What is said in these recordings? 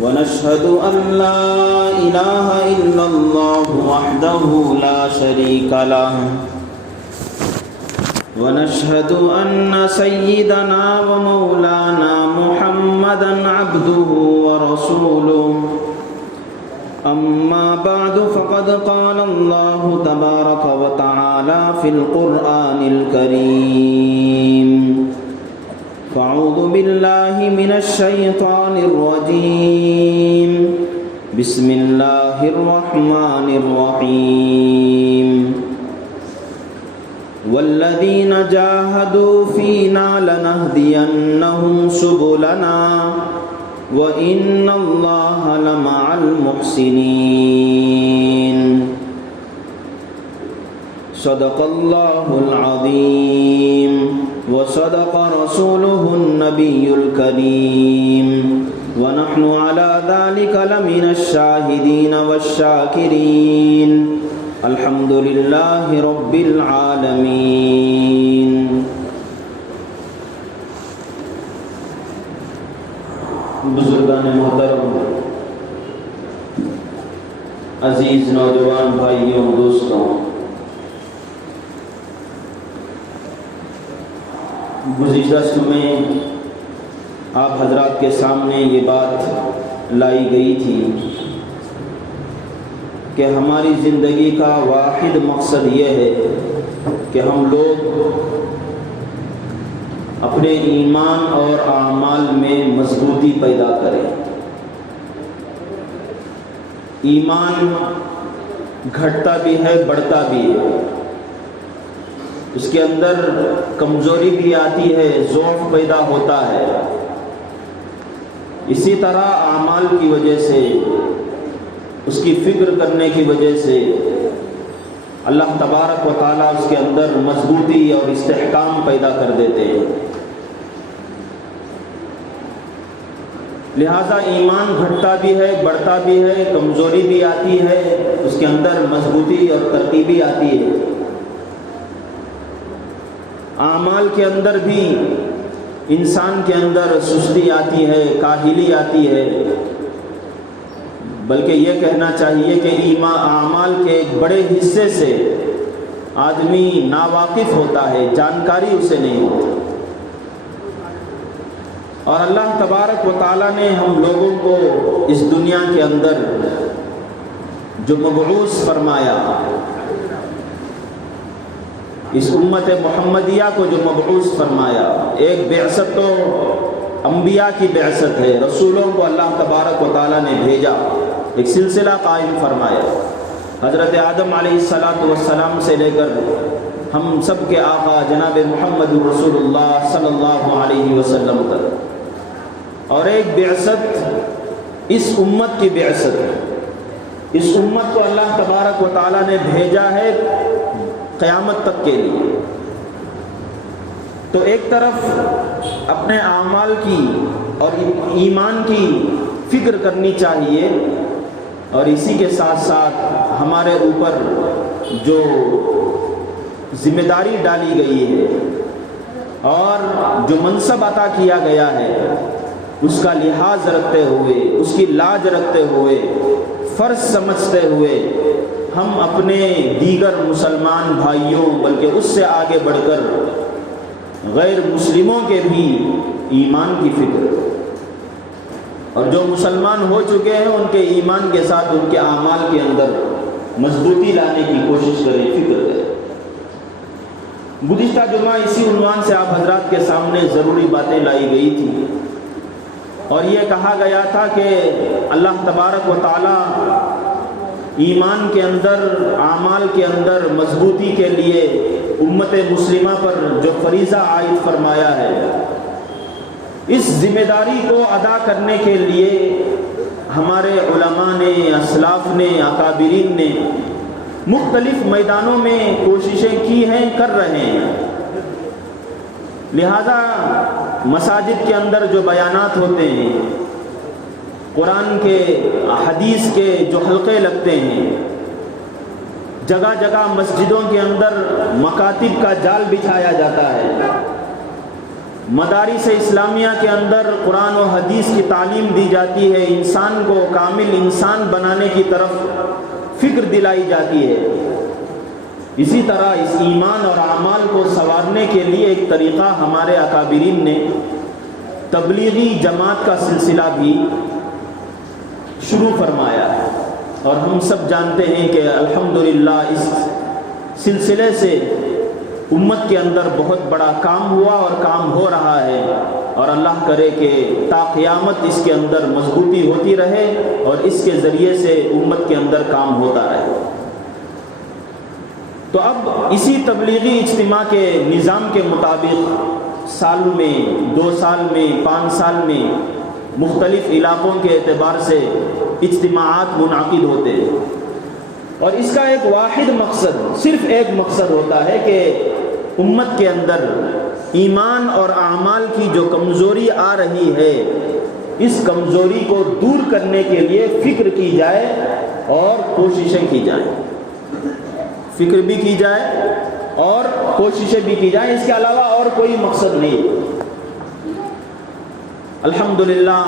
ونشهد أن لا إله إلا الله وحده لا شريك له ونشهد أن سيدنا ومولانا محمدا عبده ورسوله أما بعد فقد قال الله تبارك وتعالى في القرآن الكريم فأعوذ بالله من الشيطان الرجيم بسم الله الرحمن الرحيم والذين جاهدوا فينا لنهدينهم سبلنا وإن الله لمع المحسنين صدق الله العظيم وصدق رسوله النبي الكريم ونحن على ذلك لمن الشاهدين والشاكرين الحمد لله رب العالمين. بزرگان محترم، عزیز نوجوان بھائیوں، دوستوں، گزشتہ میں آپ حضرات کے سامنے یہ بات لائی گئی تھی کہ ہماری زندگی کا واحد مقصد یہ ہے کہ ہم لوگ اپنے ایمان اور اعمال میں مضبوطی پیدا کریں. ایمان گھٹتا بھی ہے، بڑھتا بھی ہے، اس کے اندر کمزوری بھی آتی ہے، ضعف پیدا ہوتا ہے. اسی طرح اعمال کی وجہ سے، اس کی فکر کرنے کی وجہ سے اللہ تبارک و تعالیٰ اس کے اندر مضبوطی اور استحکام پیدا کر دیتے ہیں. لہذا ایمان گھٹتا بھی ہے، بڑھتا بھی ہے، کمزوری بھی آتی ہے، اس کے اندر مضبوطی اور ترقی بھی آتی ہے. اعمال کے اندر بھی انسان کے اندر سستی آتی ہے، کاہلی آتی ہے، بلکہ یہ کہنا چاہیے کہ اعمال کے ایک بڑے حصے سے آدمی ناواقف ہوتا ہے، جانکاری اسے نہیں ہوتی. اور اللہ تبارک و تعالیٰ نے ہم لوگوں کو اس دنیا کے اندر جو مبعوث فرمایا، اس امت محمدیہ کو جو مبعوث فرمایا، ایک بعثت تو انبیاء کی بعثت ہے، رسولوں کو اللہ تبارک و تعالیٰ نے بھیجا، ایک سلسلہ قائم فرمایا. حضرت آدم علیہ السلام سے لے کر ہم سب کے آقا جناب محمد رسول اللہ صلی اللہ علیہ وسلم تک، اور ایک بعثت اس امت کی بعثت ہے. اس امت کو اللہ تبارک و تعالیٰ نے بھیجا ہے قیامت تک کے لیے. تو ایک طرف اپنے اعمال کی اور ایمان کی فکر کرنی چاہیے، اور اسی کے ساتھ ساتھ ہمارے اوپر جو ذمہ داری ڈالی گئی ہے اور جو منصب عطا کیا گیا ہے، اس کا لحاظ رکھتے ہوئے، اس کی لاج رکھتے ہوئے، فرض سمجھتے ہوئے ہم اپنے دیگر مسلمان بھائیوں، بلکہ اس سے آگے بڑھ کر غیر مسلموں کے بھی ایمان کی فکر، اور جو مسلمان ہو چکے ہیں ان کے ایمان کے ساتھ ان کے اعمال کے اندر مضبوطی لانے کی کوشش کریں، فکر کریں. گزشتہ جمعہ اسی عنوان سے آپ حضرات کے سامنے ضروری باتیں لائی گئی تھی، اور یہ کہا گیا تھا کہ اللہ تبارک و تعالیٰ ایمان کے اندر، اعمال کے اندر مضبوطی کے لیے امت مسلمہ پر جو فریضہ عائد فرمایا ہے، اس ذمہ داری کو ادا کرنے کے لیے ہمارے علماء نے، اسلاف نے، اکابرین نے مختلف میدانوں میں کوششیں کی ہیں، کر رہے ہیں. لہذا مساجد کے اندر جو بیانات ہوتے ہیں، قرآن کے، حدیث کے جو حلقے لگتے ہیں، جگہ جگہ مسجدوں کے اندر مکاتب کا جال بچھایا جاتا ہے، مدارس اسلامیہ کے اندر قرآن و حدیث کی تعلیم دی جاتی ہے، انسان کو کامل انسان بنانے کی طرف فکر دلائی جاتی ہے، اسی طرح اس ایمان اور اعمال کو سنوارنے کے لیے ایک طریقہ ہمارے اکابرین نے تبلیغی جماعت کا سلسلہ بھی شروع فرمایا ہے، اور ہم سب جانتے ہیں کہ الحمدللہ اس سلسلے سے امت کے اندر بہت بڑا کام ہوا اور کام ہو رہا ہے، اور اللہ کرے کہ تا قیامت اس کے اندر مضبوطی ہوتی رہے اور اس کے ذریعے سے امت کے اندر کام ہوتا رہے۔ تو اب اسی تبلیغی اجتماع کے نظام کے مطابق سال میں 2 سال میں 5 سال میں مختلف علاقوں کے اعتبار سے اجتماعات منعقد ہوتے ہیں، اور اس کا ایک واحد مقصد، صرف ایک مقصد ہوتا ہے کہ امت کے اندر ایمان اور اعمال کی جو کمزوری آ رہی ہے، اس کمزوری کو دور کرنے کے لیے فکر کی جائے اور کوششیں کی جائیں، فکر بھی کی جائے اور کوششیں بھی کی جائیں، اس کے علاوہ اور کوئی مقصد نہیں۔ الحمدللہ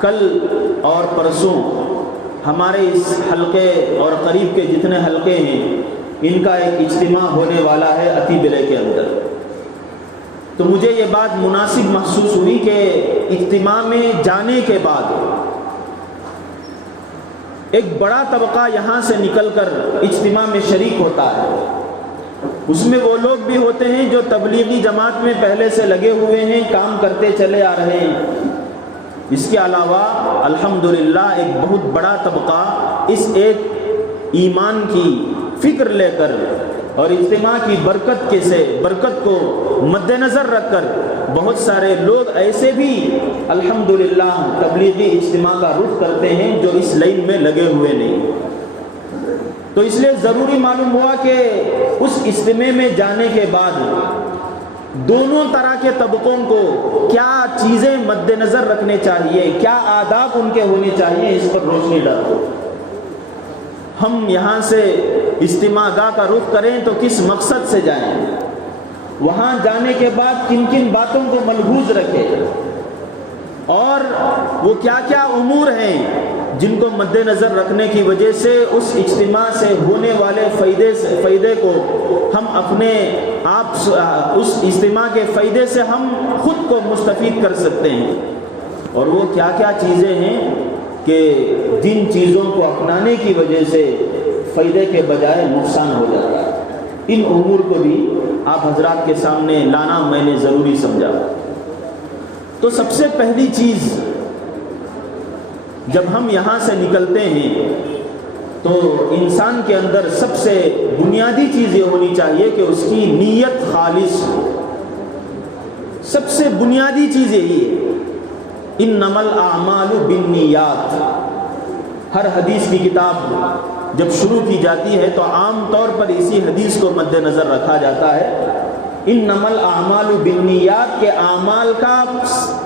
کل اور پرسوں ہمارے اس حلقے اور قریب کے جتنے حلقے ہیں ان کا ایک اجتماع ہونے والا ہے اتی بلے کے اندر، تو مجھے یہ بات مناسب محسوس ہوئی کہ اجتماع میں جانے کے بعد ایک بڑا طبقہ یہاں سے نکل کر اجتماع میں شریک ہوتا ہے، اس میں وہ لوگ بھی ہوتے ہیں جو تبلیغی جماعت میں پہلے سے لگے ہوئے ہیں، کام کرتے چلے آ رہے ہیں، اس کے علاوہ الحمدللہ ایک بہت بڑا طبقہ اس ایک ایمان کی فکر لے کر اور اجتماع کی برکت کو مد نظر رکھ کر بہت سارے لوگ ایسے بھی الحمدللہ تبلیغی اجتماع کا رخ کرتے ہیں جو اس لائن میں لگے ہوئے نہیں۔ تو اس لیے ضروری معلوم ہوا کہ اس اجتماع میں جانے کے بعد دونوں طرح کے طبقوں کو کیا چیزیں مد نظر رکھنے چاہیے، کیا آداب ان کے ہونے چاہیے، اس پر روشنی ڈالو۔ ہم یہاں سے اجتماع گاہ کا رخ کریں تو کس مقصد سے جائیں، وہاں جانے کے بعد کن کن باتوں کو ملحوظ رکھیں، اور وہ کیا کیا امور ہیں جن کو مد نظر رکھنے کی وجہ سے اس اجتماع سے ہونے والے فائدے کو ہم اپنے آپ اس اجتماع کے فائدے سے ہم خود کو مستفید کر سکتے ہیں، اور وہ کیا کیا چیزیں ہیں کہ جن چیزوں کو اپنانے کی وجہ سے فائدے کے بجائے نقصان ہو جاتا ہے۔ ان امور کو بھی آپ حضرات کے سامنے لانا میں نے ضروری سمجھا۔ تو سب سے پہلی چیز جب ہم یہاں سے نکلتے ہیں تو انسان کے اندر سب سے بنیادی چیز یہ ہونی چاہیے کہ اس کی نیت خالص ہو۔ سب سے بنیادی چیز یہی ہے، انما الاعمال بالنیات۔ ہر حدیث کی کتاب جب شروع کی جاتی ہے تو عام طور پر اسی حدیث کو مد نظر رکھا جاتا ہے، انما الاعمال بالنیات، کے اعمال کا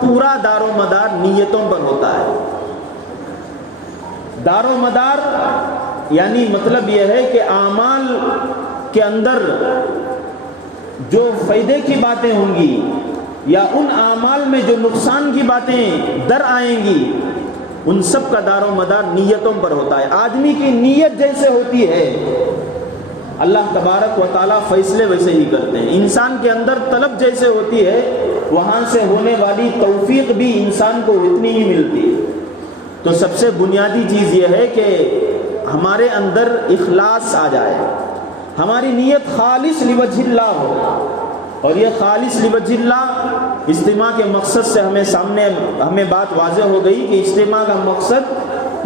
پورا دار و مدار نیتوں پر ہوتا ہے۔ دار و مدار یعنی مطلب یہ ہے کہ اعمال کے اندر جو فائدے کی باتیں ہوں گی یا ان اعمال میں جو نقصان کی باتیں در آئیں گی، ان سب کا دار و مدار نیتوں پر ہوتا ہے۔ آدمی کی نیت جیسے ہوتی ہے اللہ تبارک و تعالیٰ فیصلے ویسے ہی کرتے ہیں۔ انسان کے اندر طلب جیسے ہوتی ہے وہاں سے ہونے والی توفیق بھی انسان کو اتنی ہی ملتی ہے۔ تو سب سے بنیادی چیز یہ ہے کہ ہمارے اندر اخلاص آ جائے، ہماری نیت خالص لوجہ اللہ ہو، اور یہ خالص لوجہ اللہ اجتماع کے مقصد سے ہمیں بات واضح ہو گئی کہ اجتماع کا مقصد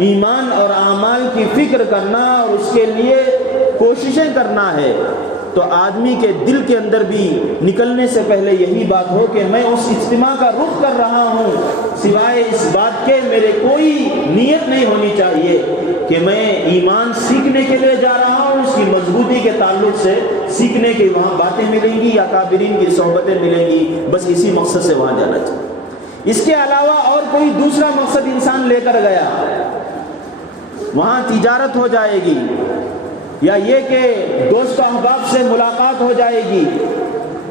ایمان اور اعمال کی فکر کرنا اور اس کے لیے کوششیں کرنا ہے۔ تو آدمی کے دل کے اندر بھی نکلنے سے پہلے یہی بات ہو کہ میں اس اجتماع کا رخ کر رہا ہوں، سوائے اس بات کے میرے کوئی نیت نہیں ہونی چاہیے کہ میں ایمان سیکھنے کے لیے جا رہا ہوں، اس کی مضبوطی کے تعلق سے سیکھنے کی وہاں باتیں ملیں گی یا اکابرین کی صحبتیں ملیں گی، بس اسی مقصد سے وہاں جانا چاہیے۔ اس کے علاوہ اور کوئی دوسرا مقصد انسان لے کر گیا، وہاں تجارت ہو جائے گی، یا یہ کہ دوست و احباب سے ملاقات ہو جائے گی،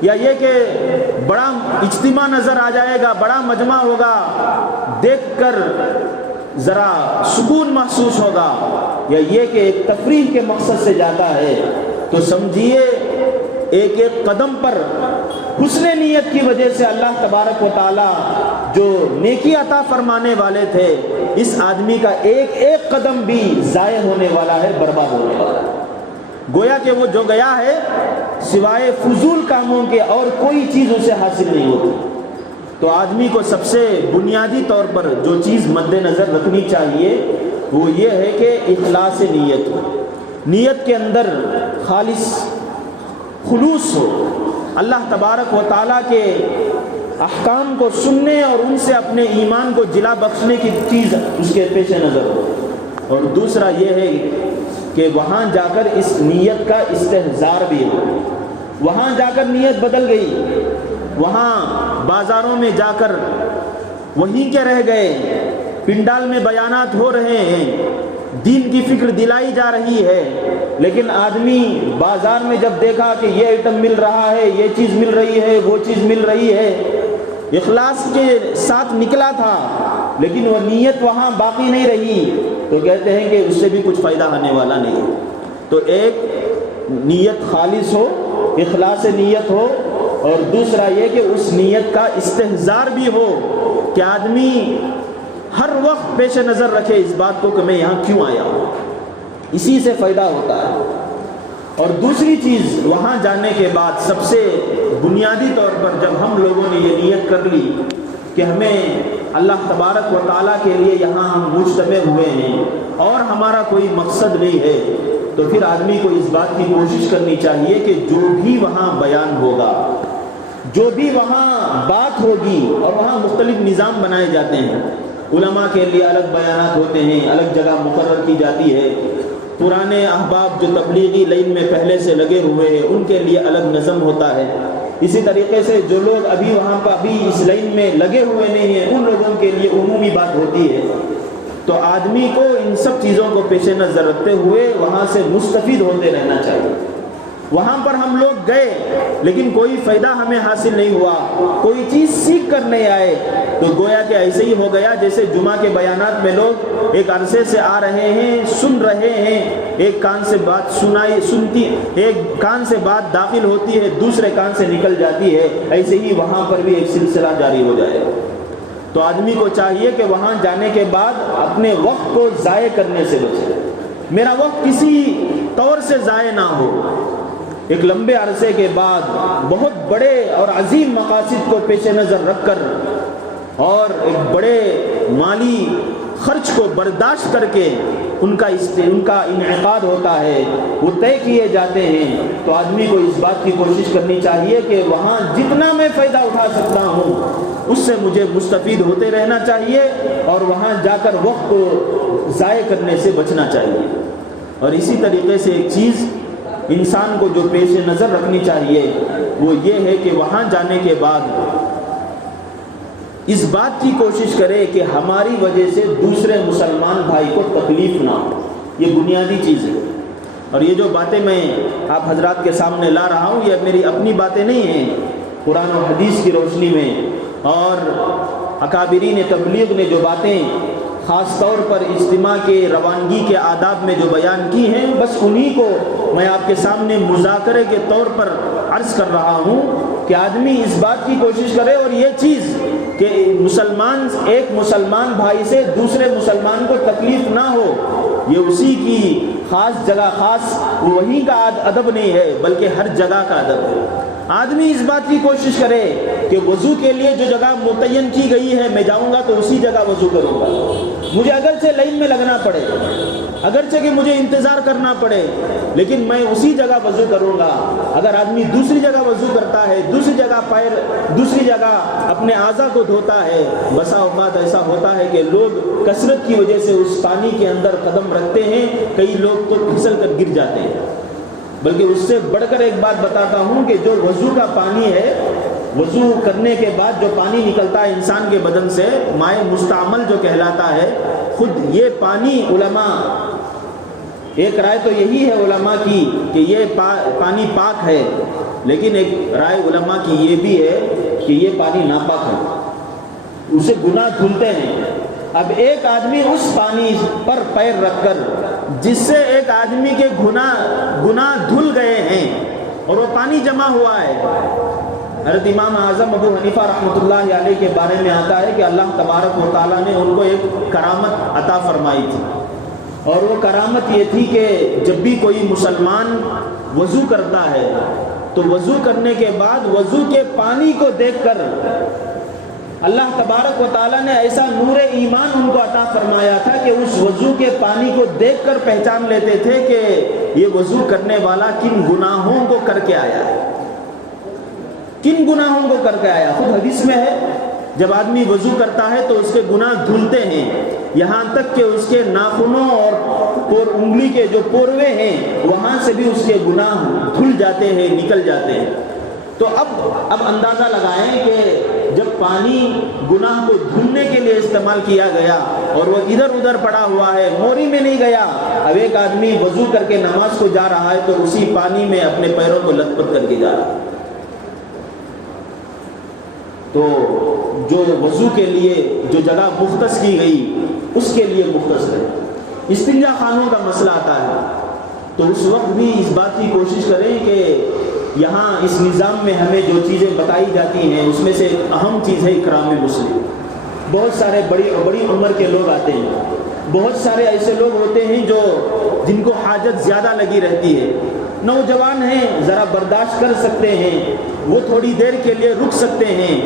یا یہ کہ بڑا اجتماع نظر آ جائے گا، بڑا مجمع ہوگا، دیکھ کر ذرا سکون محسوس ہوگا، یا یہ کہ ایک تفریح کے مقصد سے جاتا ہے، تو سمجھیے ایک ایک قدم پر حسن نیت کی وجہ سے اللہ تبارک و تعالی جو نیکی عطا فرمانے والے تھے، اس آدمی کا ایک ایک قدم بھی ضائع ہونے والا ہے، برباد ہونے والا ہے۔ گویا کہ وہ جو گیا ہے سوائے فضول کاموں کے اور کوئی چیز اسے حاصل نہیں ہوتی۔ تو آدمی کو سب سے بنیادی طور پر جو چیز مد نظر رکھنی چاہیے وہ یہ ہے کہ اخلاص نیت ہو، نیت کے اندر خالص خلوص ہو، اللہ تبارک و تعالیٰ کے احکام کو سننے اور ان سے اپنے ایمان کو جلا بخشنے کی چیز اس کے پیش نظر ہو۔ اور دوسرا یہ ہے کہ وہاں جا کر اس نیت کا استحضار بھی ہو۔ وہاں جا کر نیت بدل گئی، وہاں بازاروں میں جا کر وہیں کے رہ گئے، پنڈال میں بیانات ہو رہے ہیں، دین کی فکر دلائی جا رہی ہے، لیکن آدمی بازار میں جب دیکھا کہ یہ آئٹم مل رہا ہے، یہ چیز مل رہی ہے، وہ چیز مل رہی ہے، اخلاص کے ساتھ نکلا تھا لیکن وہ نیت وہاں باقی نہیں رہی، تو کہتے ہیں کہ اس سے بھی کچھ فائدہ آنے والا نہیں ہے۔ تو ایک نیت خالص ہو، اخلاص نیت ہو، اور دوسرا یہ کہ اس نیت کا استحضار بھی ہو کہ آدمی ہر وقت پیش نظر رکھے اس بات کو کہ میں یہاں کیوں آیا ہوں، اسی سے فائدہ ہوتا ہے۔ اور دوسری چیز وہاں جانے کے بعد سب سے بنیادی طور پر جب ہم لوگوں نے یہ نیت کر لی کہ ہمیں اللہ تبارک و تعالیٰ کے لیے یہاں ہم مجتمع ہوئے ہیں اور ہمارا کوئی مقصد نہیں ہے، تو پھر آدمی کو اس بات کی کوشش کرنی چاہیے کہ جو بھی وہاں بیان ہوگا، جو بھی وہاں بات ہوگی، اور وہاں مختلف نظام بنائے جاتے ہیں، علماء کے لیے الگ بیانات ہوتے ہیں، الگ جگہ مقرر کی جاتی ہے، پرانے احباب جو تبلیغی لائن میں پہلے سے لگے ہوئے ہیں ان کے لیے الگ نظم ہوتا ہے، اسی طریقے سے جو لوگ ابھی وہاں پر ابھی اس لائن میں لگے ہوئے نہیں ہیں ان لوگوں کے لیے عمومی بات ہوتی ہے۔ تو آدمی کو ان سب چیزوں کو پیش نظر رکھتے ہوئے وہاں سے مستفید ہوتے رہنا چاہیے۔ وہاں پر ہم لوگ گئے لیکن کوئی فائدہ ہمیں حاصل نہیں ہوا، کوئی چیز سیکھ کر نہیں آئے، تو گویا کہ ایسے ہی ہو گیا جیسے جمعہ کے بیانات میں لوگ ایک عرصے سے آ رہے ہیں، سن رہے ہیں، ایک کان سے بات سنتی، ایک کان سے بات داخل ہوتی ہے، دوسرے کان سے نکل جاتی ہے، ایسے ہی وہاں پر بھی ایک سلسلہ جاری ہو جائے۔ تو آدمی کو چاہیے کہ وہاں جانے کے بعد اپنے وقت کو ضائع کرنے سے بچے، میرا وقت کسی طور سے ضائع نہ ہو۔ ایک لمبے عرصے کے بعد بہت بڑے اور عظیم مقاصد کو پیش نظر رکھ کر اور ایک بڑے مالی خرچ کو برداشت کر کے ان کا انعقاد ہوتا ہے، وہ طے کیے جاتے ہیں، تو آدمی کو اس بات کی کوشش کرنی چاہیے کہ وہاں جتنا میں فائدہ اٹھا سکتا ہوں اس سے مجھے مستفید ہوتے رہنا چاہیے اور وہاں جا کر وقت کو ضائع کرنے سے بچنا چاہیے۔ اور اسی طریقے سے ایک چیز انسان کو جو پیش نظر رکھنی چاہیے وہ یہ ہے کہ وہاں جانے کے بعد اس بات کی کوشش کرے کہ ہماری وجہ سے دوسرے مسلمان بھائی کو تکلیف نہ ہو، یہ بنیادی چیز ہے۔ اور یہ جو باتیں میں آپ حضرات کے سامنے لا رہا ہوں یہ میری اپنی باتیں نہیں ہیں، قرآن و حدیث کی روشنی میں اور اکابرین تبلیغ نے جو باتیں خاص طور پر اجتماع کے روانگی کے آداب میں جو بیان کی ہیں، بس انہی کو میں آپ کے سامنے مذاکرے کے طور پر عرض کر رہا ہوں کہ آدمی اس بات کی کوشش کرے اور یہ چیز کہ ایک مسلمان بھائی سے دوسرے مسلمان کو تکلیف نہ ہو، یہ اسی کی خاص جگہ، خاص وہیں کا ادب نہیں ہے بلکہ ہر جگہ کا ادب ہے۔ آدمی اس بات کی کوشش کرے کہ وضو کے لیے جو جگہ متعین کی گئی ہے میں جاؤں گا تو اسی جگہ وضو کروں گا، مجھے اگرچہ لائن میں لگنا پڑے، اگرچہ کہ مجھے انتظار کرنا پڑے، لیکن میں اسی جگہ وضو کروں گا۔ اگر آدمی دوسری جگہ وضو کرتا ہے، دوسری جگہ اپنے اعضاء کو دھوتا ہے، بسا اوقات ایسا ہوتا ہے کہ لوگ کثرت کی وجہ سے اس پانی کے اندر قدم رکھتے ہیں، کئی لوگ تو پھسل کر گر جاتے ہیں۔ بلکہ اس سے بڑھ کر ایک بات بتاتا ہوں کہ جو وضو کا پانی ہے، وضو کرنے کے بعد جو پانی نکلتا ہے انسان کے بدن سے، مائع مستعمل جو کہلاتا ہے، خود یہ پانی علماء ایک رائے تو یہی ہے علماء کی کہ یہ پانی پاک ہے، لیکن ایک رائے علماء کی یہ بھی ہے کہ یہ پانی ناپاک ہے، اسے گناہ دھلتے ہیں۔ اب ایک آدمی اس پانی پر پیر رکھ کر جس سے ایک آدمی کے گناہ دھل گئے ہیں اور وہ پانی جمع ہوا ہے، حضرت امام اعظم ابو حنیفہ رحمۃ اللہ علیہ کے بارے میں آتا ہے کہ اللہ تبارک و تعالیٰ نے ان کو ایک کرامت عطا فرمائی تھی، اور وہ کرامت یہ تھی کہ جب بھی کوئی مسلمان وضو کرتا ہے تو وضو کرنے کے بعد وضو کے پانی کو دیکھ کر اللہ تبارک و تعالیٰ نے ایسا نور ایمان ان کو عطا فرمایا تھا کہ اس وضو کے پانی کو دیکھ کر پہچان لیتے تھے کہ یہ وضو کرنے والا کن گناہوں کو کر کے آیا ہے، کن گناہوں کو کر کے آیا۔ خود حدیث میں ہے جب آدمی وضو کرتا ہے تو اس کے گناہ دھلتے ہیں، یہاں تک کہ اس کے ناخنوں اور انگلی کے جو پوروے ہیں وہاں سے بھی اس کے گناہ دھل جاتے ہیں، نکل جاتے ہیں۔ تو اب اندازہ لگائیں کہ جب پانی گناہ کو دھلنے کے لیے استعمال کیا گیا اور وہ ادھر ادھر پڑا ہوا ہے، موری میں نہیں گیا، اب ایک آدمی وضو کر کے نماز کو جا رہا ہے تو اسی پانی میں اپنے پیروں کو لت پت کر کے جا رہا ہے۔ تو جو وضو کے لیے جو جگہ مختص کی گئی اس کے لیے مختص ہے۔ استنجا خانوں کا مسئلہ آتا ہے تو اس وقت بھی اس بات کی کوشش کریں کہ یہاں اس نظام میں ہمیں جو چیزیں بتائی جاتی ہیں اس میں سے اہم چیز ہے اکرام مسلم۔ بہت سارے بڑی عمر کے لوگ آتے ہیں، بہت سارے ایسے لوگ ہوتے ہیں جن کو حاجت زیادہ لگی رہتی ہے، نوجوان ہیں ذرا برداشت کر سکتے ہیں، وہ تھوڑی دیر کے لیے رک سکتے ہیں،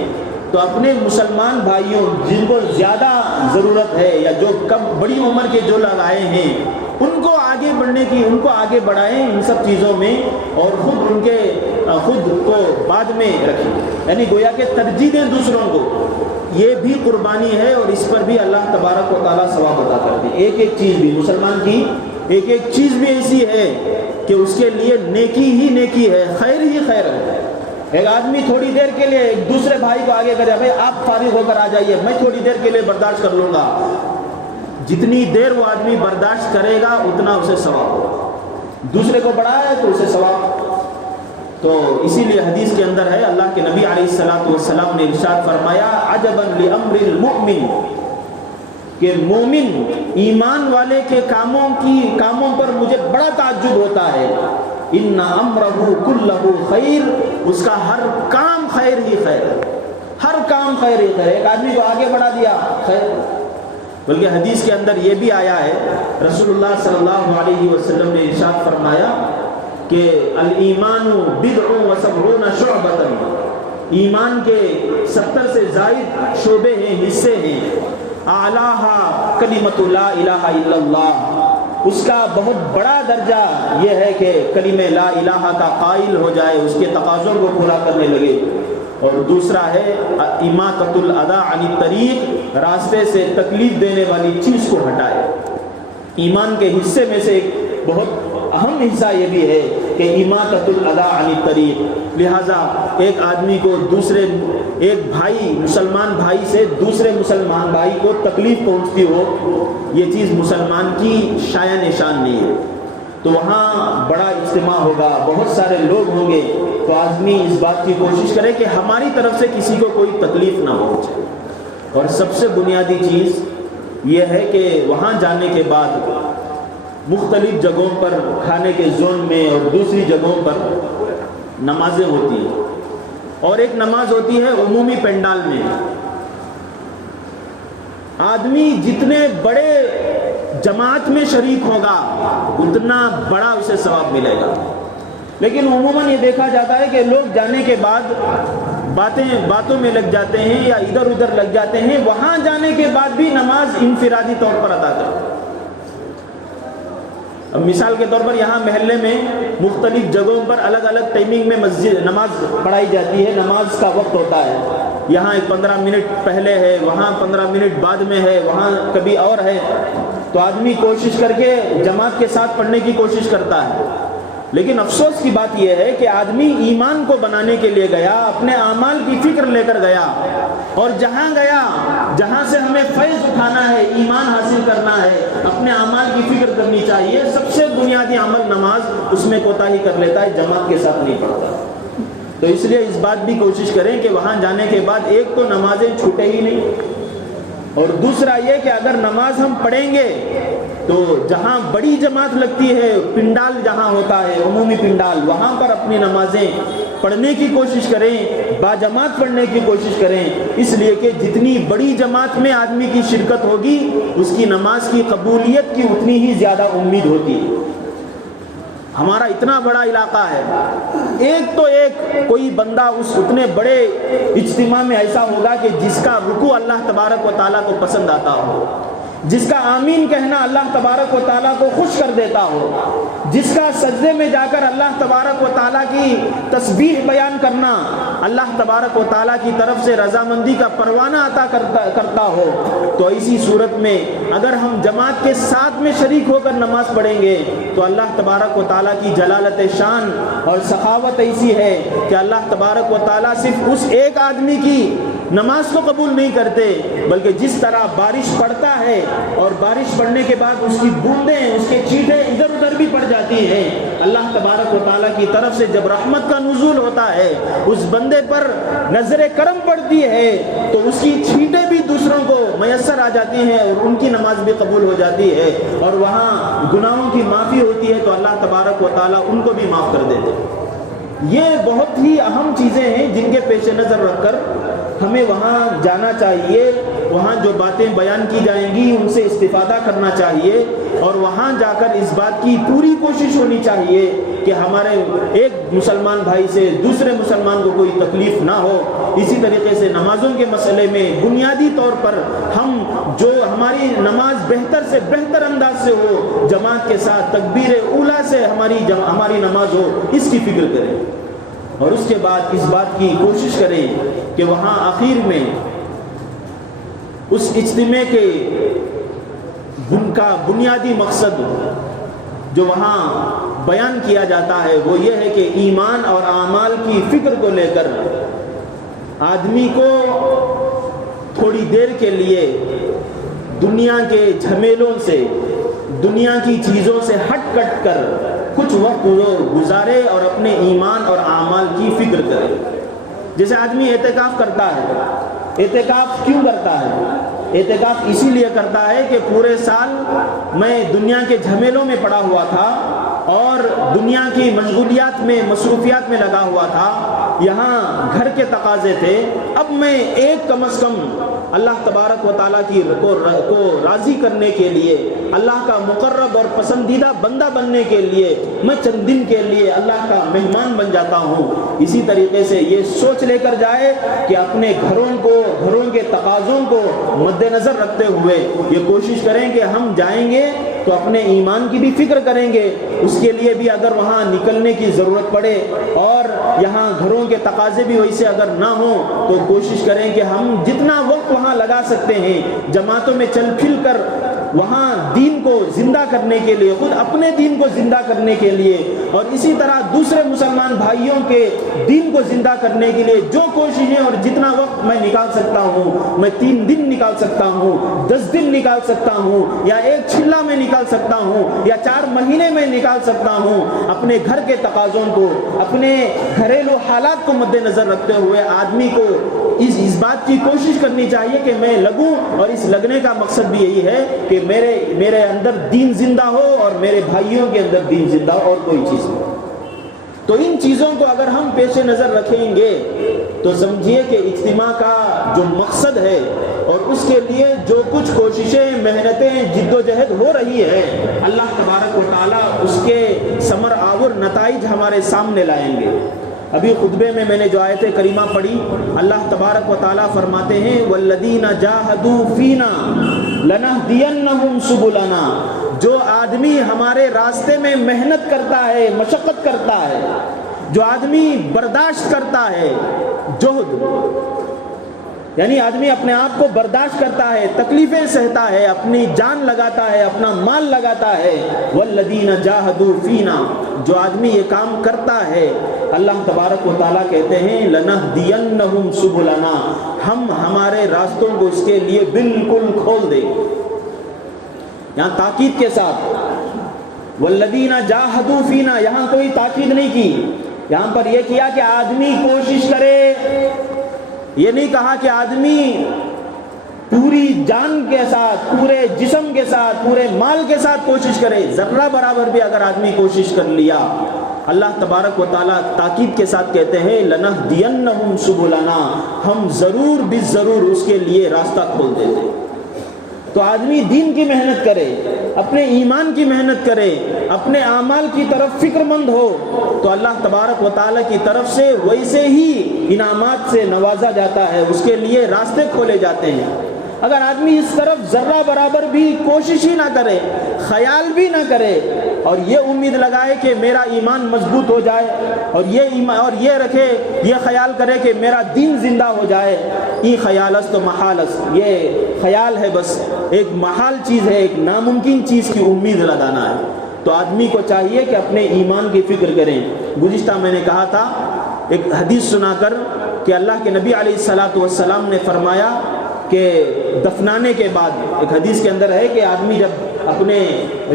تو اپنے مسلمان بھائیوں جن کو زیادہ ضرورت ہے یا جو کم بڑی عمر کے جو لوگ آئے ہیں ان کو آگے بڑھنے کی، ان کو آگے بڑھائیں ان سب چیزوں میں، اور خود کو بعد میں رکھیں، یعنی گویا کہ ترجیح دیں دوسروں کو۔ یہ بھی قربانی ہے اور اس پر بھی اللہ تبارک و تعالیٰ ثواب عطا کرتے ہیں۔ ایک ایک چیز بھی مسلمان کی ایک ایک چیز بھی ایسی ہے کہ اس کے لیے نیکی ہی نیکی ہے، خیر ہی خیر ہے۔ ایک آدمی تھوڑی دیر کے لیے ایک دوسرے بھائی کو آگے کرے، بھائی آپ فارغ ہو کر آ جائیے، میں تھوڑی دیر کے لیے برداشت کر لوں گا، جتنی دیر وہ آدمی برداشت کرے گا اتنا اسے ثواب ہوگا، دوسرے کو بڑھائے تو اسے ثواب۔ تو اسی لیے حدیث کے اندر ہے، اللہ کے نبی علیہ الصلوۃ والسلام نے ارشاد فرمایا عجبا لامر المؤمن، کہ مومن ایمان والے کے کاموں پر مجھے بڑا تعجب ہوتا ہے، ان امرہ کلہ خیر، اس کا ہر کام خیر ہی خیر ہے، ہر کام خیر ہی خیر ہے۔ ایک آدمی کو آگے بڑھا دیا خیر، بلکہ حدیث کے اندر یہ بھی آیا ہے، رسول اللہ صلی اللہ علیہ وسلم نے ارشاد فرمایا کہ الایمان بضع و سبعون شعبۃ، ایمان کے 70 سے زائد شعبے ہیں، حصے ہیں، اعلیٰ کلمۃ لا الہ الا اللہ، اس کا بہت بڑا درجہ یہ ہے کہ کلمہ لا الہ کا قائل ہو جائے، اس کے تقاضوں کو پورا کرنے لگے، اور دوسرا ہے اماطۃ الاذی عن الطریق، راستے سے تکلیف دینے والی چیز کو ہٹائے۔ ایمان کے حصے میں سے ایک بہت اہم حصہ یہ بھی ہے کہ اماطۃ الاذی عن الطریق، لہذا ایک آدمی کو ایک بھائی مسلمان بھائی سے دوسرے مسلمان بھائی کو تکلیف پہنچتی ہو، یہ چیز مسلمان کی شایان نشان نہیں ہے۔ تو وہاں بڑا اجتماع ہوگا، بہت سارے لوگ ہوں گے، تو آدمی اس بات کی کوشش کرے کہ ہماری طرف سے کسی کو کوئی تکلیف نہ پہنچے۔ اور سب سے بنیادی چیز یہ ہے کہ وہاں جانے کے بعد مختلف جگہوں پر کھانے کے زون میں اور دوسری جگہوں پر نمازیں ہوتی ہیں، اور ایک نماز ہوتی ہے عمومی پنڈال میں۔ آدمی جتنے بڑے جماعت میں شریک ہوگا اتنا بڑا اسے ثواب ملے گا، لیکن عموماً یہ دیکھا جاتا ہے کہ لوگ جانے کے بعد باتوں میں لگ جاتے ہیں یا ادھر ادھر لگ جاتے ہیں، وہاں جانے کے بعد بھی نماز انفرادی طور پر ادا کرتے ہیں۔ اب مثال کے طور پر یہاں محلے میں مختلف جگہوں پر الگ الگ ٹائمنگ میں نماز پڑھائی جاتی ہے، نماز کا وقت ہوتا ہے، یہاں 15 منٹ پہلے ہے، وہاں 15 منٹ بعد میں ہے، وہاں کبھی اور ہے، تو آدمی کوشش کر کے جماعت کے ساتھ پڑھنے کی کوشش کرتا ہے۔ لیکن افسوس کی بات یہ ہے کہ آدمی ایمان کو بنانے کے لیے گیا، اپنے اعمال کی فکر لے کر گیا، اور جہاں گیا جہاں سے ہمیں فیض اٹھانا ہے، ایمان حاصل کرنا ہے، اپنے اعمال کی فکر کرنی چاہیے، سب سے بنیادی عمل نماز، اس میں کوتاہی کر لیتا ہے، جماعت کے ساتھ نہیں پڑھتا۔ تو اس لیے اس بات بھی کوشش کریں کہ وہاں جانے کے بعد ایک تو نمازیں چھوٹے ہی نہیں، اور دوسرا یہ کہ اگر نماز ہم پڑھیں گے تو جہاں بڑی جماعت لگتی ہے، پنڈال جہاں ہوتا ہے، عمومی پنڈال، وہاں پر اپنی نمازیں پڑھنے کی کوشش کریں، باجماعت پڑھنے کی کوشش کریں، اس لیے کہ جتنی بڑی جماعت میں آدمی کی شرکت ہوگی اس کی نماز کی قبولیت کی اتنی ہی زیادہ امید ہوتی ہے۔ ہمارا اتنا بڑا علاقہ ہے، ایک تو ایک کوئی بندہ اس اتنے بڑے اجتماع میں ایسا ہوگا کہ جس کا رکوع اللہ تبارک و تعالیٰ کو پسند آتا ہو، جس کا آمین کہنا اللہ تبارک و تعالیٰ کو خوش کر دیتا ہو، جس کا سجدے میں جا کر اللہ تبارک و تعالیٰ کی تسبیح بیان کرنا اللہ تبارک و تعالیٰ کی طرف سے رضامندی کا پروانہ عطا کرتا ہو۔ تو ایسی صورت میں اگر ہم جماعت کے ساتھ میں شریک ہو کر نماز پڑھیں گے تو اللہ تبارک و تعالیٰ کی جلالت شان اور سخاوت ایسی ہے کہ اللہ تبارک و تعالیٰ صرف اس ایک آدمی کی نماز کو قبول نہیں کرتے، بلکہ جس طرح بارش پڑتا ہے اور بارش پڑنے کے بعد اس کی بوندیں، اس کے چھینٹیں ادھر ادھر بھی پڑ جاتی ہیں، اللہ تبارک و تعالیٰ کی طرف سے جب رحمت کا نزول ہوتا ہے، اس بندے پر نظر کرم پڑتی ہے تو اس کی چھینٹیں بھی دوسروں کو میسر آ جاتی ہیں اور ان کی نماز بھی قبول ہو جاتی ہے، اور وہاں گناہوں کی معافی ہوتی ہے تو اللہ تبارک و تعالیٰ ان کو بھی معاف کر دیتے ہیں۔ یہ بہت ہی اہم چیزیں ہیں جن کے پیش نظر رکھ کر ہمیں وہاں جانا چاہیے، وہاں جو باتیں بیان کی جائیں گی ان سے استفادہ کرنا چاہیے، اور وہاں جا کر اس بات کی پوری کوشش ہونی چاہیے کہ ہمارے ایک مسلمان بھائی سے دوسرے مسلمان کو کوئی تکلیف نہ ہو۔ اسی طریقے سے نمازوں کے مسئلے میں بنیادی طور پر ہم جو ہماری نماز بہتر سے بہتر انداز سے ہو، جماعت کے ساتھ تکبیر اولیٰ سے ہماری نماز ہو، اس کی فکر کریں، اور اس کے بعد اس بات کی کوشش کریں کہ وہاں آخر میں اس اجتماع کے کا بنیادی مقصد جو وہاں بیان کیا جاتا ہے وہ یہ ہے کہ ایمان اور اعمال کی فکر کو لے کر آدمی کو تھوڑی دیر کے لیے دنیا کے جھمیلوں سے، دنیا کی چیزوں سے ہٹ کٹ کر کچھ وقت گزارے اور اپنے ایمان اور اعمال کی فکر کرے۔ جیسے آدمی اعتکاف کرتا ہے، اعتکاف کیوں کرتا ہے؟ اعتکاف اسی لیے کرتا ہے کہ پورے سال میں دنیا کے جھمیلوں میں پڑا ہوا تھا اور دنیا کی مشغولیات میں، مصروفیات میں لگا ہوا تھا، یہاں گھر کے تقاضے تھے، اب میں ایک کم از کم اللہ تبارک و تعالیٰ کی کو راضی کرنے کے لیے، اللہ کا مقرب اور پسندیدہ بندہ بننے کے لیے میں چند دن کے لیے اللہ کا مہمان بن جاتا ہوں۔ اسی طریقے سے یہ سوچ لے کر جائے کہ اپنے گھروں کے تقاضوں کو مد نظر رکھتے ہوئے یہ کوشش کریں کہ ہم جائیں گے تو اپنے ایمان کی بھی فکر کریں گے، اس کے لیے بھی اگر وہاں نکلنے کی ضرورت پڑے اور یہاں گھروں کے تقاضے بھی ویسے اگر نہ ہوں تو کوشش کریں کہ ہم جتنا وقت وہاں لگا سکتے ہیں جماعتوں میں چل پھر کر وہاں دین کو زندہ کرنے کے لیے، خود اپنے دین کو زندہ کرنے کے لیے اور اسی طرح دوسرے مسلمان بھائیوں کے دین کو زندہ کرنے کے لیے جو کوششیں اور جتنا وقت میں نکال سکتا ہوں، میں 3 دن نکال سکتا ہوں، 10 دن نکال سکتا ہوں، یا ایک چھلا میں نکال سکتا ہوں، یا 4 مہینے میں نکال سکتا ہوں، اپنے گھر کے تقاضوں کو، اپنے گھریلو حالات کو مد نظر رکھتے ہوئے آدمی کو اس بات کی کوشش کرنی چاہیے کہ میں لگوں، اور اس لگنے کا مقصد بھی یہی ہے کہ میرے اندر دین زندہ ہو اور میرے بھائیوں کے اندر دین زندہ ہو، اور کوئی چیز نہیں۔ تو ان چیزوں کو اگر ہم پیش نظر رکھیں گے تو سمجھیے کہ اجتماع کا جو مقصد ہے اور اس کے لیے جو کچھ کوششیں، محنتیں، جد و جہد ہو رہی ہے، اللہ تبارک و تعالیٰ اس کے ثمر آور نتائج ہمارے سامنے لائیں گے۔ ابھی خطبے میں نے جو آیت کریمہ پڑھی، اللہ تبارک و تعالیٰ فرماتے ہیں وَالَّذِينَ جَاهَدُوا فِينَا لَنَهْدِيَنَّهُمْ سُبُلَنَا، جو آدمی ہمارے راستے میں محنت کرتا ہے، مشقت کرتا ہے، جو آدمی برداشت کرتا ہے، جہد یعنی آدمی اپنے آپ کو برداشت کرتا ہے، تکلیفیں سہتا ہے، اپنی جان لگاتا ہے، اپنا مال لگاتا ہے. والذین جاہدوا فینا، جو آدمی یہ کام کرتا ہے، اللہ تبارک و تعالیٰ کہتے ہیں لنہدینہم سبلنا، ہم ہمارے راستوں کو اس کے لیے بالکل کھول دیں. یہاں تاکید کے ساتھ والذین جاہدوا فینا، یہاں کوئی تاکید نہیں کی، یہاں پر یہ کیا کہ آدمی کوشش کرے. یہ نہیں کہا کہ آدمی پوری جان کے ساتھ، پورے جسم کے ساتھ، پورے مال کے ساتھ کوشش کرے. ذرہ برابر بھی اگر آدمی کوشش کر لیا، اللہ تبارک و تعالیٰ تاکید کے ساتھ کہتے ہیں لنہدینہم سبلنا، ہم ضرور بالضرور اس کے لیے راستہ کھول دیتے. تو آدمی دین کی محنت کرے، اپنے ایمان کی محنت کرے، اپنے اعمال کی طرف فکر مند ہو، تو اللہ تبارک و تعالیٰ کی طرف سے ویسے ہی انعامات سے نوازا جاتا ہے، اس کے لیے راستے کھولے جاتے ہیں. اگر آدمی اس طرف ذرہ برابر بھی کوشش ہی نہ کرے، خیال بھی نہ کرے، اور یہ امید لگائے کہ میرا ایمان مضبوط ہو جائے، اور یہ رکھے، یہ خیال کرے کہ میرا دین زندہ ہو جائے، ای خیالست و محالست، یہ خیال ہے، بس ایک محال چیز ہے، ایک ناممکن چیز کی امید لگانا ہے. تو آدمی کو چاہیے کہ اپنے ایمان کی فکر کریں. گزشتہ میں نے کہا تھا ایک حدیث سنا کر کہ اللہ کے نبی علیہ الصلاۃ والسلام نے فرمایا کہ دفنانے کے بعد، ایک حدیث کے اندر ہے کہ آدمی جب اپنے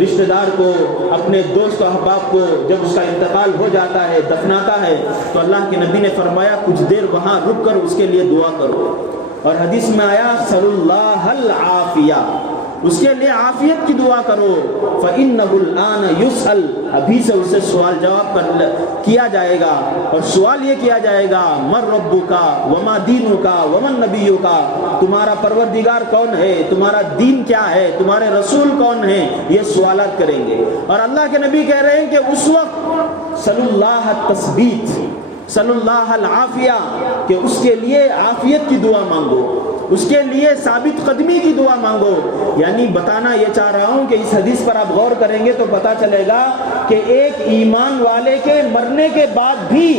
رشتہ دار کو، اپنے دوست و احباب کو جب اس کا انتقال ہو جاتا ہے، دفناتا ہے، تو اللہ کے نبی نے فرمایا کچھ دیر وہاں رک کر اس کے لیے دعا کرو. اور حدیث میں آیا صلی اللہ العافیہ، اس کے لیے عافیت کی دعا کرو. فَإِنَّهُ الْآنَ يُسْأَلُ، ابھی سے اسے سوال جواب کیا جائے گا، اور سوال یہ کیا جائے گا مَن رَبُّكَ وَمَا دِينُكَ وَمَن نَبِيُّكَ، تمہارا پروردگار کون ہے، تمہارا دین کیا ہے، تمہارے رسول کون ہیں، یہ سوالات کریں گے. اور اللہ کے نبی کہہ رہے ہیں کہ اس وقت صلی اللہ التثبیت، صلی اللہ العافیہ، کہ اس کے لیے عافیت کی دعا مانگو، اس کے لیے ثابت قدمی کی دعا مانگو. یعنی بتانا یہ چاہ رہا ہوں کہ اس حدیث پر آپ غور کریں گے تو پتہ چلے گا کہ ایک ایمان والے کے مرنے کے بعد بھی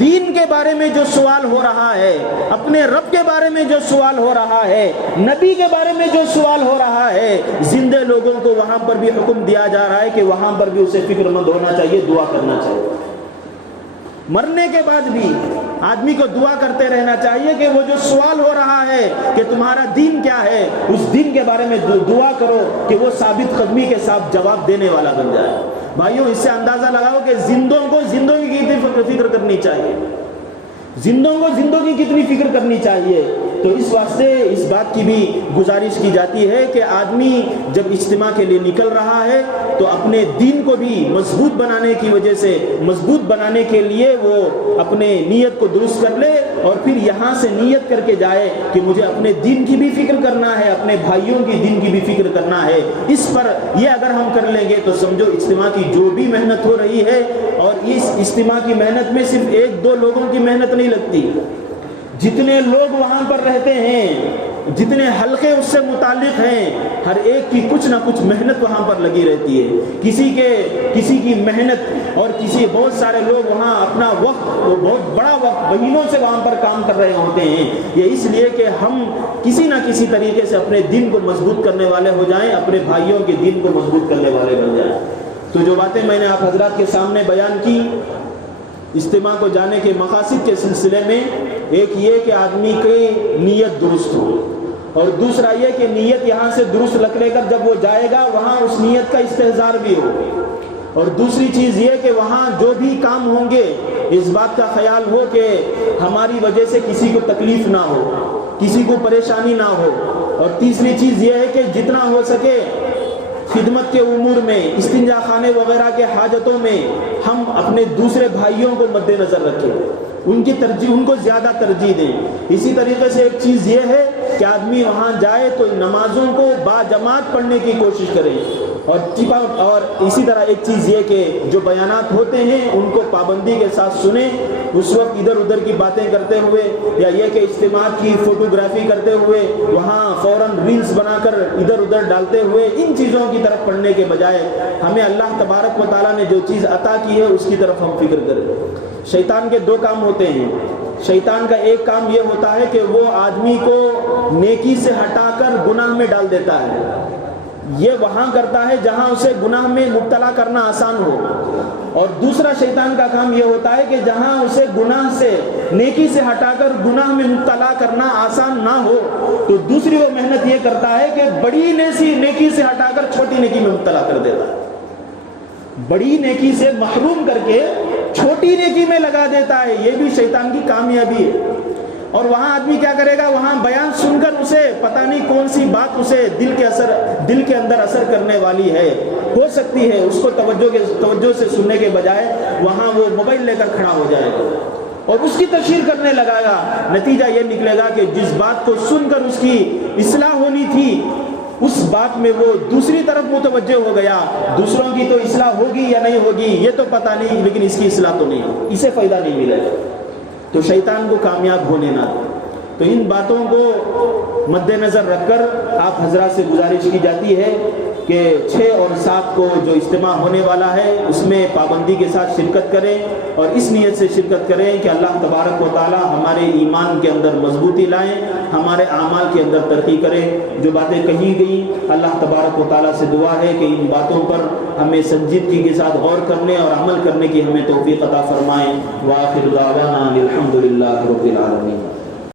دین کے بارے میں جو سوال ہو رہا ہے، اپنے رب کے بارے میں جو سوال ہو رہا ہے، نبی کے بارے میں جو سوال ہو رہا ہے، زندہ لوگوں کو وہاں پر بھی حکم دیا جا رہا ہے کہ وہاں پر بھی اسے فکر مند ہونا چاہیے، دعا کرنا چاہیے. مرنے کے بعد بھی آدمی کو دعا کرتے رہنا چاہیے کہ وہ جو سوال ہو رہا ہے کہ تمہارا دین کیا ہے، اس دین کے بارے میں دعا کرو کہ وہ ثابت قدمی کے ساتھ جواب دینے والا بن جائے. بھائیوں، اس سے اندازہ لگاؤ کہ زندوں کو زندگی کی کتنی فکر کرنی چاہیے، زندوں کو زندگی کی کتنی فکر کرنی چاہیے. تو اس واسطے اس بات کی بھی گزارش کی جاتی ہے کہ آدمی جب اجتماع کے لیے نکل رہا ہے تو اپنے دین کو بھی مضبوط بنانے کی وجہ سے، مضبوط بنانے کے لیے وہ اپنے نیت کو درست کر لے، اور پھر یہاں سے نیت کر کے جائے کہ مجھے اپنے دین کی بھی فکر کرنا ہے، اپنے بھائیوں کی دین کی بھی فکر کرنا ہے. اس پر یہ اگر ہم کر لیں گے تو سمجھو اجتماع کی جو بھی محنت ہو رہی ہے، اور اس اجتماع کی محنت میں صرف ایک دو لوگوں کی محنت نہیں لگتی، جتنے لوگ وہاں پر رہتے ہیں، جتنے حلقے اس سے متعلق ہیں، ہر ایک کی کچھ نہ کچھ محنت وہاں پر لگی رہتی ہے. کسی کی محنت، اور بہت سارے لوگ وہاں اپنا وقت، بہت بڑا وقت، مہینوں سے وہاں پر کام کر رہے ہوتے ہیں. یہ اس لیے کہ ہم کسی نہ کسی طریقے سے اپنے دین کو مضبوط کرنے والے ہو جائیں، اپنے بھائیوں کے دین کو مضبوط کرنے والے بن جائیں. تو جو باتیں میں نے آپ حضرات کے سامنے بیان کی اجتماع کو جانے کے مقاصد کے سلسلے میں، ایک یہ کہ آدمی کی نیت درست ہو، اور دوسرا یہ کہ نیت یہاں سے درست رکھ لے کر جب وہ جائے گا وہاں اس نیت کا استحضار بھی ہو. اور دوسری چیز یہ کہ وہاں جو بھی کام ہوں گے اس بات کا خیال ہو کہ ہماری وجہ سے کسی کو تکلیف نہ ہو، کسی کو پریشانی نہ ہو. اور تیسری چیز یہ ہے کہ جتنا ہو سکے خدمت کے امور میں، استنجا خانے وغیرہ کے حاجتوں میں ہم اپنے دوسرے بھائیوں کو مد نظر رکھیں، ان کو زیادہ ترجیح دیں. اسی طریقے سے ایک چیز یہ ہے کہ آدمی وہاں جائے تو نمازوں کو باجماعت پڑھنے کی کوشش کرے. اور اسی طرح ایک چیز یہ کہ جو بیانات ہوتے ہیں ان کو پابندی کے ساتھ سنیں. اس وقت ادھر ادھر کی باتیں کرتے ہوئے، یا یہ کہ اجتماع کی فوٹوگرافی کرتے ہوئے وہاں فوراً ریلز بنا کر ادھر ادھر ڈالتے ہوئے ان چیزوں کی طرف پڑھنے کے بجائے ہمیں اللہ تبارک و تعالیٰ نے جو چیز عطا کی ہے اس کی طرف ہم فکر کریں. شیطان کے دو کام ہوتے ہیں، شیطان کا ایک کام یہ ہوتا ہے کہ وہ آدمی کو نیکی سے ہٹا کر گناہ میں ڈال دیتا ہے. یہ وہاں کرتا ہے جہاں اسے گناہ میں مبتلا کرنا آسان ہو. اور دوسرا شیطان کا کام یہ ہوتا ہے کہ جہاں اسے گناہ سے نیکی سے ہٹا کر گناہ میں مبتلا کرنا آسان نہ ہو تو دوسری وہ محنت یہ کرتا ہے کہ بڑی نیکی سے ہٹا کر چھوٹی نیکی میں مبتلا کر دیتا ہے. بڑی نیکی سے محروم کر کے چھوٹی نیکی میں لگا دیتا ہے. یہ بھی شیطان کی کامیابی ہے. اور وہاں آدمی کیا کرے گا؟ وہاں بیان سن کر اسے پتہ نہیں کون سی بات اسے دل کے اندر اثر کرنے والی ہے. ہو سکتی ہے اس کو توجہ سے سننے کے بجائے وہاں وہ موبائل لے کر کھڑا ہو جائے گا اور اس کی تشہیر کرنے لگا گا. نتیجہ یہ نکلے گا کہ جس بات کو سن کر اس کی اصلاح ہونی تھی اس بات میں وہ دوسری طرف متوجہ ہو گیا. دوسروں کی تو اصلاح ہوگی یا نہیں ہوگی یہ تو پتہ نہیں, لیکن اس کی اصلاح تو نہیں ہوگی, اسے فائدہ نہیں ملے گا. تو شیطان کو کامیاب ہونے نہ دیں. تو ان باتوں کو مد نظر رکھ کر آپ حضرات سے گزارش کی جاتی ہے کہ 6 اور 7 کو جو اجتماع ہونے والا ہے اس میں پابندی کے ساتھ شرکت کریں اور اس نیت سے شرکت کریں کہ اللہ تبارک و تعالی ہمارے ایمان کے اندر مضبوطی لائیں, ہمارے اعمال کے اندر ترقی کریں. جو باتیں کہی گئیں اللہ تبارک و تعالی سے دعا ہے کہ ان باتوں پر ہمیں سنجیدگی کے ساتھ غور کرنے اور عمل کرنے کی ہمیں توفیق عطا فرمائیں. وآخر دعوانا الحمدللہ رب العالمین.